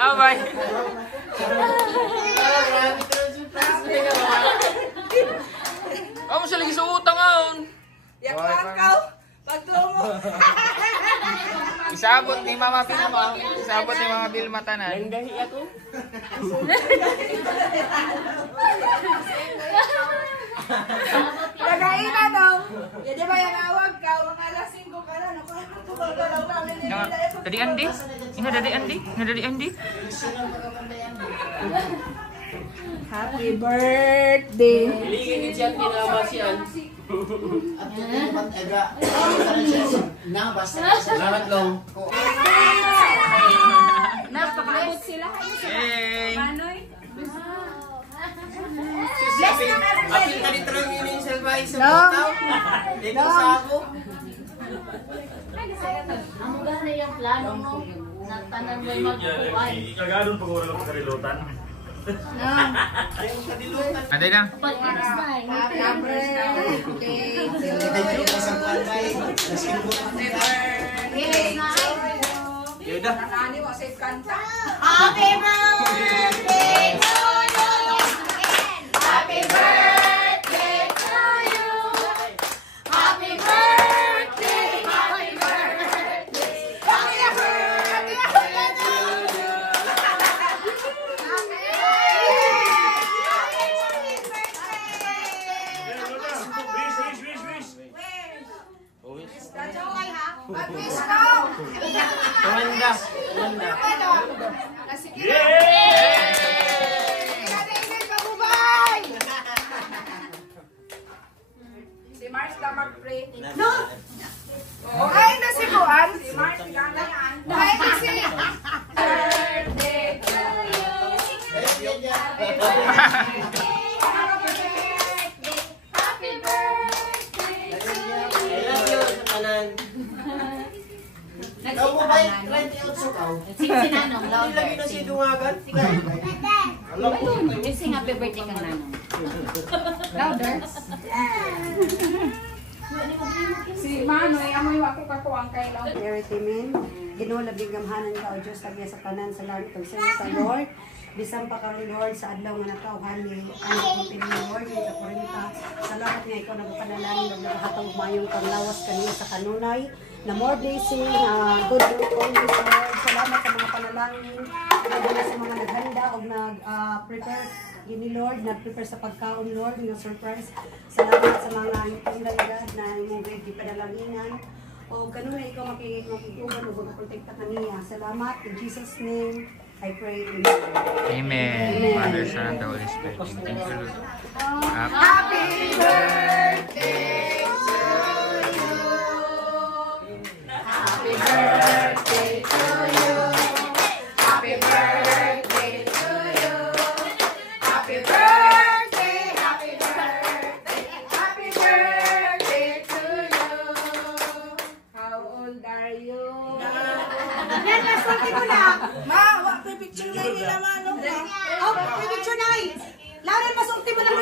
Abay. Kamu siya lagi sa utang aon. Ikaw, pagtumo. Isabot ni Mama Vilma. Isabot ni Mama Vilma tanan. Nanggahi ako. Lagain na daw. Ya di ba yan awag ka, mga alas 5 ka na. Naku, tubag-galaw namin ni Nila. Dadi Andi? Ina Dadi Andi? Ina Dadi Andi? Happy birthday. Iligin din siya kinama siyan. Salamat long. Napakabot sila. Hey! Manoy. Apil ka dito lang yun yung salbay sa No. butaw. Dito sa ako. Ang gana yung plano mo, nagtanan mo yung magkukuhan. Ikagadon pag wala ka karilutan. Ayaw kadilutan. Aday na. Pag-inis na eh. Happy birthday. Inis na eh. Yaudah. Nakani mo sa kanta. Happy birthday to you! Happy birthday to you! Happy birthday! Happy birthday! Happy birthday to you! Mag-wish ko. Tumanda. Tumanda. Si Mars na mag-pray. No! Ay, nasibuan. Si Mars, ganayan. Ay, kasi. Birthday to you. Happy birthday. Happy birthday to you. I love you sa kanan. Ikaw mo ba yung 28 sukaw? Sinanong, Hindi lagi na siya dungagan. Alam ko. Sing happy birthday kang nanong. Louder. Si Manoy, amoy wako kakuang kay lang. Timin, ginulabing gamhanan ka o Diyos tabi sa kanan sa langit ug sa Lord. Bisan pa karon Lord sa adlaw nga nakauhan ni ang kupin ni Lord ni sa 40. Salamat nga ikaw nagpanalangin ug naghatag mayong panglawas kaniya sa kanunay na more blessing, good luck always Lord. Salamat sa mga panalangin, nagdala sa mga naghanda ug nag-prepare gini Lord, nag-prepare sa pagkaon Lord, ng surprise. Salamat sa mga itong na imong gipadalanginan. O kanunay ikaw makikuban ug magprotekta kaniya. Salamat in Jesus name. I pray. Amen. Father, Son, and the Holy Spirit. Thank you, Lord. Happy birthday to you. Happy birthday to you. Happy birthday to you. Happy birthday, happy birthday, happy birthday to you. How old are you? Yan, nasulti mo na. Ma, picture na nila manong. Oh, picture na. Lauren, masulti mo na.